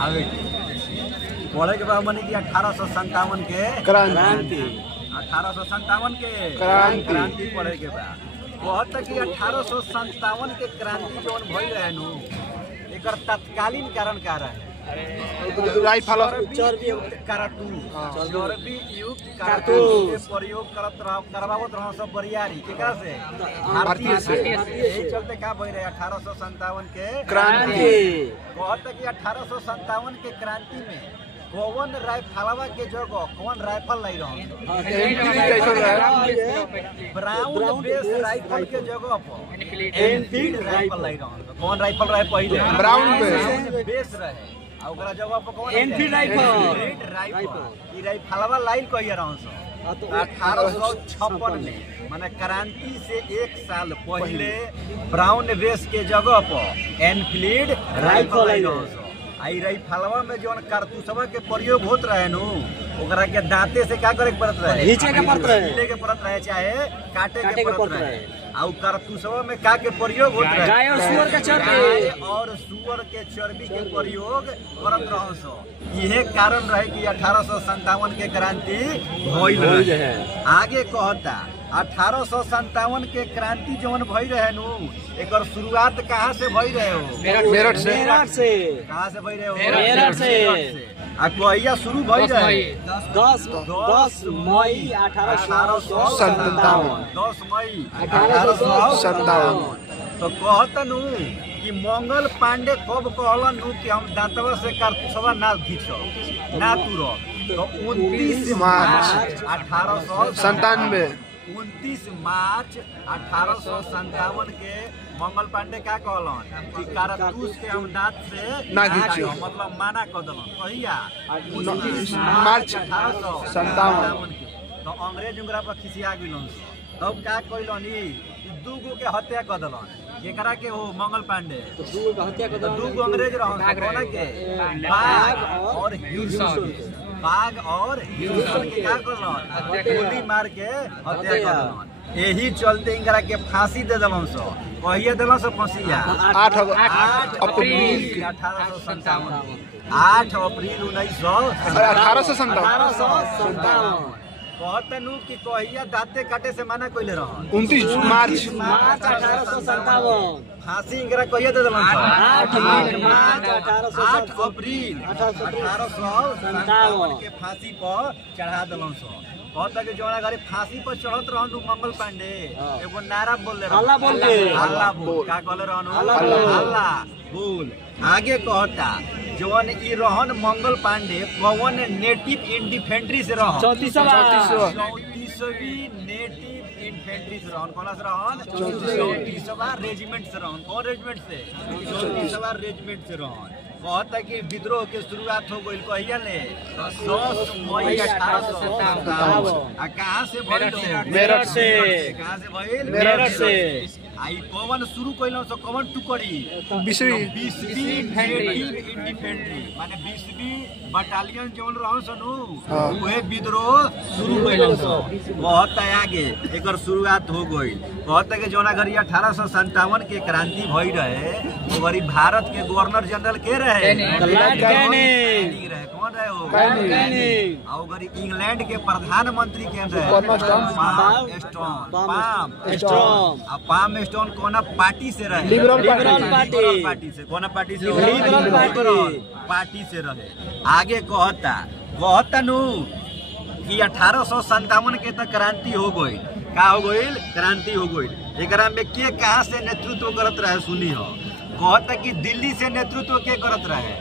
पढ़े के बाद मने कि 1857 के क्रांति 1857 के क्रांति पढ़े के बाद कहत कि 1857 के क्रांति जौन भइल रहे नु एकर तत्कालीन कारण का रहे राइफल चर्बी युक्त कारतूस के प्रयोग करवावत रह सब बरियारी केकरा से भारतीय से यही चलते का भइल रहे 1857 के क्रांति कहत कि 1857 के क्रांति में कौन राइफलवा के जगह कौन राइफल लाई रहा ब्राउन बेस राइफल के जगह पर एनफील्ड राइफल लाई रहा कौन राइफल रहे पहले ब्राउन बेस रहे आ ओकरा जगह पर कौन एनफील्ड राइफल ई राइफलवा लाई कहिया रहा 1856 में माने क्रांति से 1 साल पहले ब्राउन बेस के जगह पर एनफील्ड राइफल लाई रहा आई राइफलवा में जौन कारतूसवा के प्रयोग होत रहे नु ओकरा के दांते से का करे के पड़त रहे खींचे के पड़त रहे खींचे के पड़त रहे चाहे काटे के पड़त रहे आ कारतूसवा में का के प्रयोग होत रहे गाय और सुअर के चर्बी के प्रयोग करत रहन सो इहे कारण रहे कि 1857 के क्रांति भइल रहे आगे कहता 1857 के क्रांति जौन भई रहे नु एकर शुरुआत कहाँ से भई रहे हो मेरठ से कहाँ से भई रहे हो मेरठ से आ कहिया शुरू भई रहे 10 मई 1857 10 मई 1857 तो कहतनु कि मंगल पांडे कब कहलन नु कि हम दांतवा से कारतूसवा ना खींचो ना तुरो तो 29 मार्च 1897 29 मार्च 1857 के मंगल पांडे का कहलन कि कारतूस के हम दांत से ना खींचो मतलब माना कर दलन कहिया 29 मार्च 1857 तो अंग्रेज उंगरा पर खिसिया गेलन तब का कहलनी दूगो के हत्या कर दलन केकरा के हो मंगल पांडे दूगो के हत्या कर दलन दूगो अंग्रेज रहन कोना के बाघ और ह्यूस्टन के का करलन गोली मार के हत्या कर दलन यही चलते इनकरा के फांसी दे दलन सो कहिए दलन सो फांसिया 8 अप्रैल 1857 8 अप्रैल 1857 कहतनु कि कहिया दांते काटे से माना कइले रहन 29 मार्च 1857 फांसी इनकरा कहिए दे दलन 8 अप्रैल 1857 के फांसी पर चढ़ा दलन सो कहता कि जोना घरे फांसी पर चढ़त रहन मंगल पांडे एगो नारा बोलले हल्ला बोल का कहले रहन हल्ला बोल आगे कहता जवन ई रहन मंगल पांडे कौन नेटिव इन्फेंट्री से रहन 34वीं नेटिव इन्फेंट्री से रहन कौन से रहन 34वां रेजिमेंट से रहन कौन रेजिमेंट से 34वां रेजिमेंट से रहन कहता कि विद्रोह के शुरुआत हो गई कहिया ले 10 मई 1857 आ कहां से भइल मेरठ से कहां से भइल मेरठ से आई कौन शुरू कइलो सो कौन टुकड़ी 20वीं नेटिव इन्फेंट्री माने 20वीं बटालियन जोन रहन सनु ओहे विद्रोह शुरू कइलो सो बहुत आगे एकर शुरुआत हो गई कहता कि जोना घरी 1857 के क्रांति भई रहे वो घरी भारत के गवर्नर जनरल के रहे कैनिंग रहे कौन रहे हो कैनिंग आ घरी इंग्लैंड के प्रधानमंत्री के रहे पाम स्टोन कोना पार्टी से रहे लिबरल पार्टी से कोना पार्टी से लिबरल पार्टी से रहे आगे कहता नु कि 1857 के तो क्रांति हो गई का हो गई क्रांति हो गई एकरा में के कहां से नेतृत्व करत रहे सुनी हो कहता कि दिल्ली से नेतृत्व के करत रहे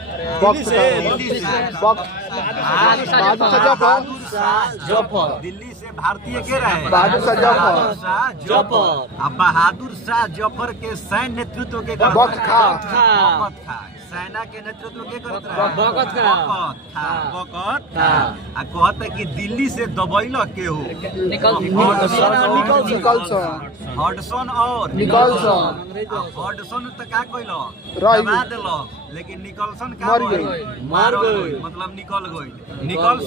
दिल्ली से भारतीय के रहे बहादुर शाह जफर के सैन्य नेतृत्व के सेना के नेतृत्व के करत रहे बकत कहता कि दिल्ली से दबैल के हो हडसन और हडसन तो का कइलो दबा देलो लेकिन निकलसन का मार गई मतलब निकल गई निकल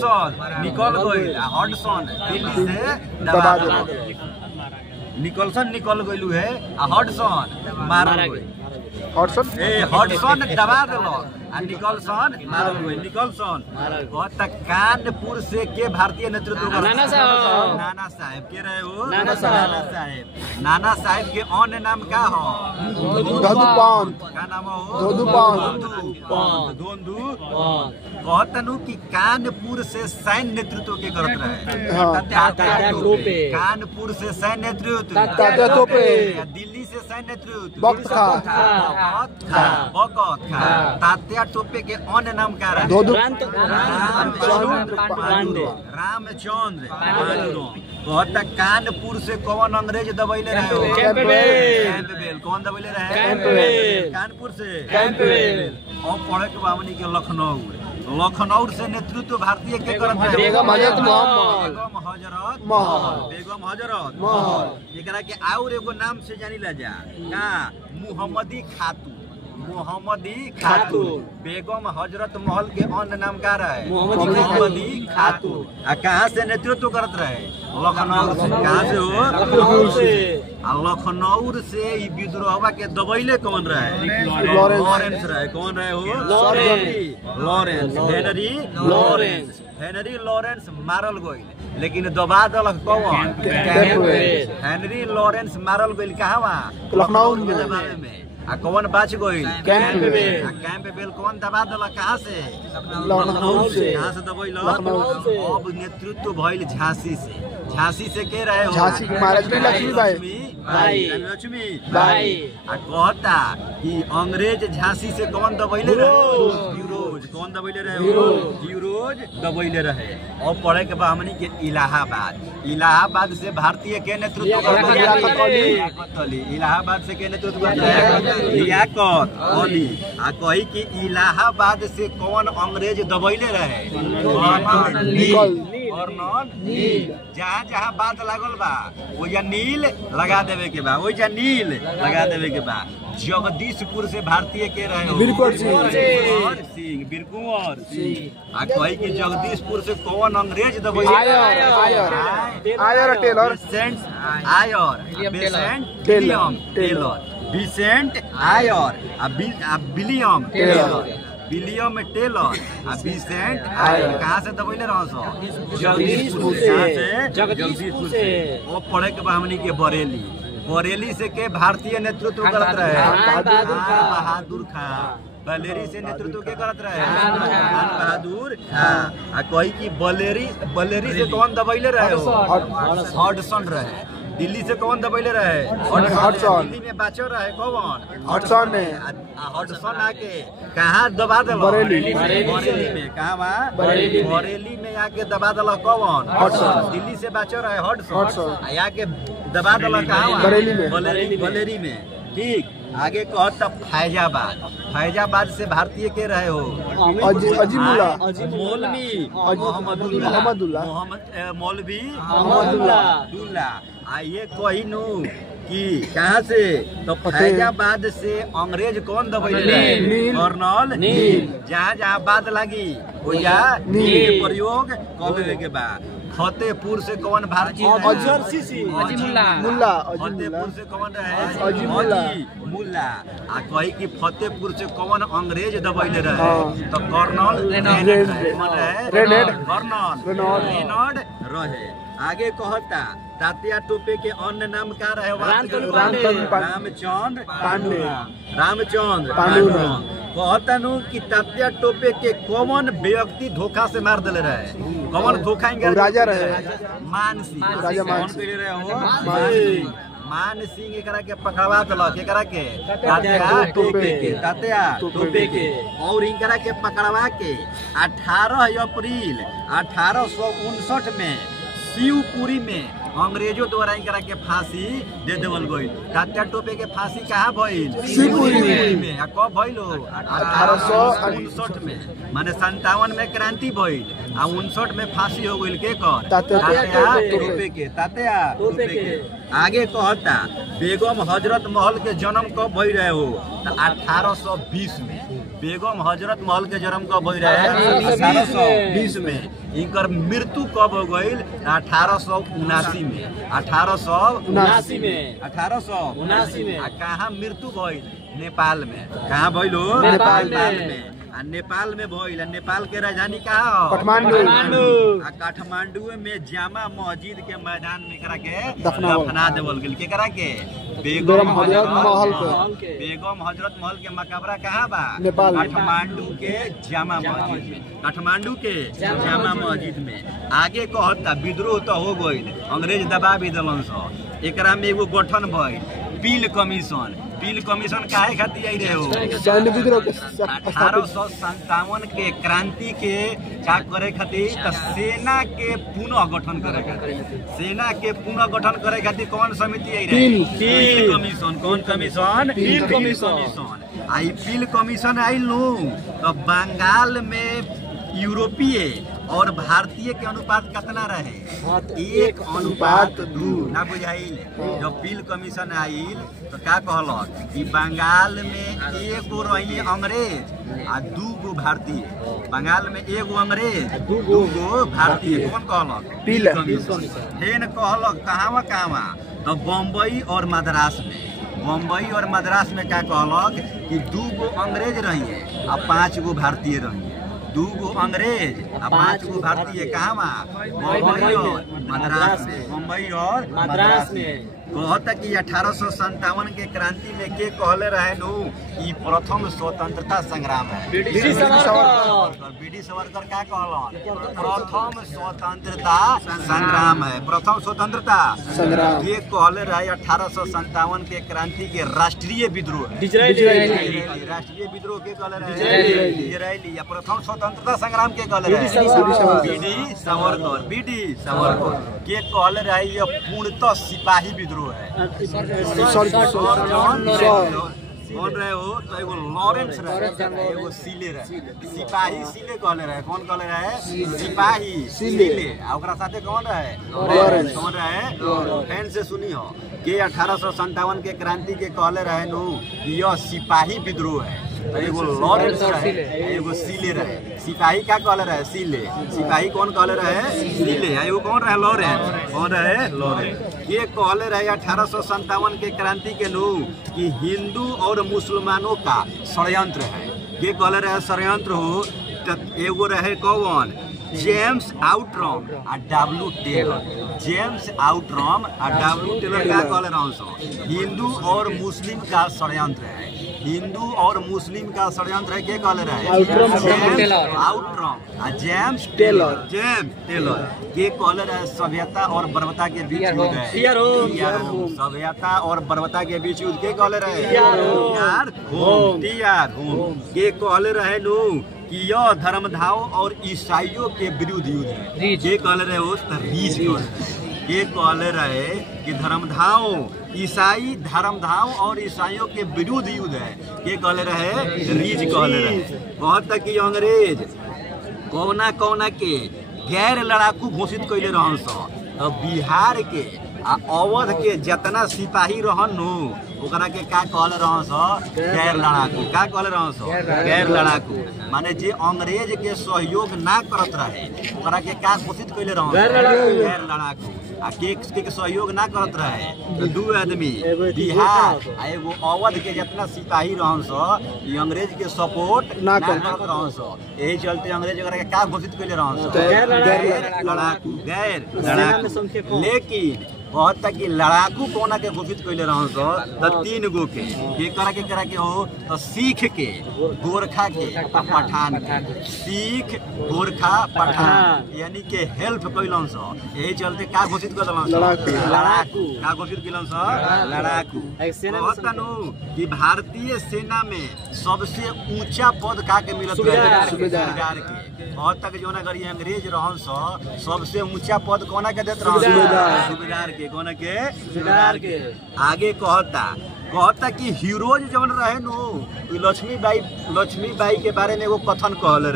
गई हडसन दिल्ली से दबा देलो निकलसन निकल गइलू है आ हडसन मार गई हडसन दबा देलो आ आ निकलसन मारल गइल निकलसन कहता कानपुर से के भारतीय नेतृत्व कर नाना साहब के रहे हो नाना साहब के अन्य नाम का हो धोधुपांत का नाम हो धोधुपांत कहता नु कि कानपुर से सैन्य नेतृत्व के करत रहे कानपुर से सैन्य नेतृत्व तात्या तोपे दिल्ली से सैन्य नेतृत्व बख्त खा तात्या टोपे के अन्य नाम क्या रहे रामचंद्र कहता कानपुर से कौन अंग्रेज दबैले रहे हो कैंपबेल कौन दबैले रहे कानपुर से और पढ़े के बामनी के लखनऊ से नेतृत्व भारतीय के करत रहे बेगम हजरत एकरा के और एगो नाम से जानी ला जा का मोहम्मदी खातून बेगम हजरत महल के अन्य नाम का रहे मोहम्मदी खातून आ कहाँ से नेतृत्व करत रहे लखनऊ से कहाँ से हो लखनऊ से विद्रोहवा के दबैले कौन रहे लॉरेंस रहे कौन रहे हो हेनरी लॉरेंस मारल गइल लेकिन दबा दलक कौन हेनरी लॉरेंस मारल गइल कहाँ लखनऊ के दबावे में आ कौन बाच गइल कैंपबेल कौन दबा दल कहाँ से लखनऊ से कहाँ से दबैल अब नेतृत्व भइल झांसी से के रहे हो झांसी की महाराज लक्ष्मी बाई आ कहता कि अंग्रेज झांसी से कौन दबैले रहे कौन दबैले रहे यूरोज दबैले रहे और पढ़े के बाद हमनी के इलाहाबाद से भारतीय के नेतृत्व इलाहाबाद से के नेतृत्व लियाकत अली आ कही कि इलाहाबाद से कौन अंग्रेज दबैले रहे जहाँ जहाँ बात लागल बा ओजा नील लगा देवे के बा जगदीशपुर से भारतीय के रहे हो बिरकुंवर सिंह आ कही कि जगदीशपुर से कौन अंग्रेज दबैले विलियम टेलर आ विसेंट कहाँ से दबैले रहो जगदीशपुर से वो पढ़े के बाद हमनी के बरेली से के भारतीय नेतृत्व करत रहे बहादुर खां बलेरी से नेतृत्व के करत रहे बहादुर आ कही कि बलेरी से कौन दबैले रहे हो हडसन रहे दिल्ली से कौन दबैले रहे दिल्ली में बाचो रहे कौन हडसन आके कहाँ दबा दल बरेली में कहाँ बरेली में आके दबा दल कौन दिल्ली से बाचो रहे हडसन आके दबा दल कहाँ बरेली में ठीक आगे कहता फैजाबाद से भारतीय के रहे हो मौलवी ये कही नु कि कहाँ से तो फैजाबाद से अंग्रेज कौन दबैले कर्नल जहाँ जहाँ बात लगी ओया नील के प्रयोग कर लेवे के बाद फतेहपुर से कौन भारतीय फतेहपुर से कौन रहे मुल्ला आ कही कि फतेहपुर से कौन अंग्रेज दबैले रहे तो कर्नल रेनॉल्ड रहे आगे कहता तात्या टोपे के अन्य नाम का रहे रामचंद्र कहता नु कि तात्या टोपे के कौन व्यक्ति धोखा से मार दिले रहे कौन धोखा राजा रहे मान सिंह एकरा के पकड़वा दिलक एकरा के तात्या टोपे के और इनकरा के पकड़वा के 18 अप्रैल 1859 में शिवपुरी में अंग्रेजों द्वारा इनकरा के फांसी दे देवल गई तात्या टोपे के फांसी कहाँ भइल शिवपुरी में कब भइल 1859 में माने 57 में क्रांति भइल आ 59 में फांसी हो गइल के कर तात्या टोपे के आगे कहता बेगम हजरत महल के जन्म कब भई रहे हो 1820 में बेगम हजरत महल के जन्म कब भई रहे 1820 में इनकर मृत्यु कब हो गई 1879 में 1879 में कहाँ मृत्यु भइल नेपाल में कहाँ भइल नेपाल में नेपाल में भइल। नेपाल के राजधानी कहाँ हो? काठमांडू। आ काठमांडू में जामा मस्जिद के मैदान में करा के दफना देवल गेल। के करा के? बेगम हजरत महल के मकबरा कहाँ बा? नेपाल। काठमांडू के जामा मस्जिद, काठमांडू के जामा मस्जिद में। आगे कहता विद्रोह तो हो गइल, अंग्रेज दबा भी दिलन सो। एकरा में एगो गठन भइल पील कमीशन। पील कमीशन काहे खातिर आई रहे हो? सैन्य विद्रोह के 1857 के क्रांति के का करे खातिर? सेना के पुनः गठन करे खातिर। सेना के पुनः गठन करे खातिर कौन समिति आई रहे? पील कमीशन। कौन कमीशन? पील कमीशन। आई पील कमीशन आइल नु तो बंगाल में यूरोपीय और भारतीय के अनुपात कितना रहे? 1:2 ना बुझाइल। जब पील कमीशन आइल तो का कहलक कि बंगाल में एगो रही अंग्रेज आ 2 भारतीय। बंगाल में एगो अंग्रेज 2 भारतीय। कौन कहलक? पील कमीशन। फेन कहलक कहवा तो बम्बई और मद्रास में। बम्बई और मद्रास में क्या कहलक कि 2 अंग्रेज रही आ 5 भारतीय रही। 2 अंग्रेज आ 5 भारतीय। कहाँ? बम्बई और मद्रास में। बम्बई और मद्रास में। कहता कि 1857 के क्रांति में के कहले रहे नु ई प्रथम स्वतंत्रता संग्राम है। बीडी सावरकर का कहलन? प्रथम स्वतंत्रता संग्राम है। प्रथम स्वतंत्रता संग्राम ये कहले रहे 1857 के क्रांति के राष्ट्रीय विद्रोह। राष्ट्रीय विद्रोह के कहले रहे इजरायली। या प्रथम स्वतंत्रता संग्राम के कहले रहे बीडी सावरकर। बीडी सावरकर के कहले रहे ये पूर्णतः सिपाही विद्रोह है। कौन रहे हो? तो एगो लॉरेंस रहे, एगो सीले रहे। सिपाही सीले कहले रहे। कौन कहले रहे? सिपाही सीले। आ ओकरा साथे कौन रहे? लॉरेंस। कौन रहे? फैन से सुनी हो के 1857 के क्रांति के कहले रहे नु यह सिपाही विद्रोह है। एगो लॉरेंस रहे, एगो सीले रहे। सिपाही क्या कहले रहे? सीले। सिपाही कौन कहले रहे? सीले। एगो कौन रहे? लॉरेंस। कौन रहे? लॉरेंस। ये कहले रहे 1857 के क्रांति के नु कि हिंदू और मुसलमानों का षड्यंत्र है। ये कहले रहे षड्यंत्र हो। एगो रहे कौन? जेम्स आउट्रॉम आ डब्ल्यू टेलर। जेम्स आउट्रॉम आ डब्ल्यू टेलर क्या कहले रहे? हिंदू और मुस्लिम का षड्यंत्र है। हिंदू और मुस्लिम का षड्यंत्र है। के कहले रहे? आउट्रॉम आ जेम्स टेलर। जेम्स टेलर के कहले रहे सभ्यता और बर्बरता के बीच युद्ध है। सभ्यता और बर्बरता के बीच युद्ध के कहले रहे? के कहले रहे नु कि यह धर्मधाव और ईसाइयों के विरुद्ध युद्ध है। ये कहले रहे हो रीछ। ये कहले रहे कि धर्मधाव और ईसाइयों के विरुद्ध युद्ध है। ये कहले रहे? रीछ कहले रहे। कहता कि अंग्रेज कौना के गैर लड़ाकू घोषित कैले रहन स। तो बिहार के आ अवध के जितना सिपाही रहन नु ओकरा के का कहले रहन स? गैर लड़ाकू। का कहले रहन स? गैर लड़ाकू। माने जे अंग्रेज के सहयोग ना करत रहे ओकरा के का घोषित कैले रहन? गैर लड़ाकू। आ के सहयोग ना करत रहे तो 2 आदमी बिहार आ एगो अवध के जितना सिपाही रहन स ई अंग्रेज के सपोर्ट ना करत रहन स। यही चलते अंग्रेज ओकरा के का घोषित कैले रहन स? गैर लड़ाकू। गैर लड़ाकू। लेकिन कहता कि लड़ाकू कोना के घोषित कैले रहन स? तो 3 गो के करा के हो तो सिख के, गोरखा के आ पठान के। सिख, गोरखा, पठान यानी के हेल्प कैलन स। यही चलते का घोषित कर देलन स? लड़ाकू। का घोषित कैलन स? लड़ाकू। कहता नु कि भारतीय सेना में सबसे ऊंचा पद का के मिलत है? सूबेदार के। कहता कि जोना अगर ये अंग्रेज रहन स सबसे ऊंचा पद कोना के देत रहन? सूबेदार के। कोना के? सूबेदार के। आगे कहता कि हीरोज जवन रहे नु लक्ष्मीबाई के बारे में एगो कथन कहले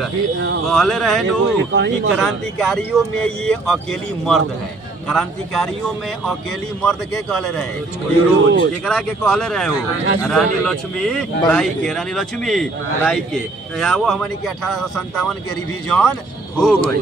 रहे नु कि क्रांतिकारियों में ये अकेली मर्द है। क्रांतिकारियों में अकेली मर्द के कहले रहे? हीरोज। एकरा के कहले रहे हो? रानी लक्ष्मीबाई के। रानी लक्ष्मीबाई के। तो आओ हमनी के 1857 के रिवीजन हो गई।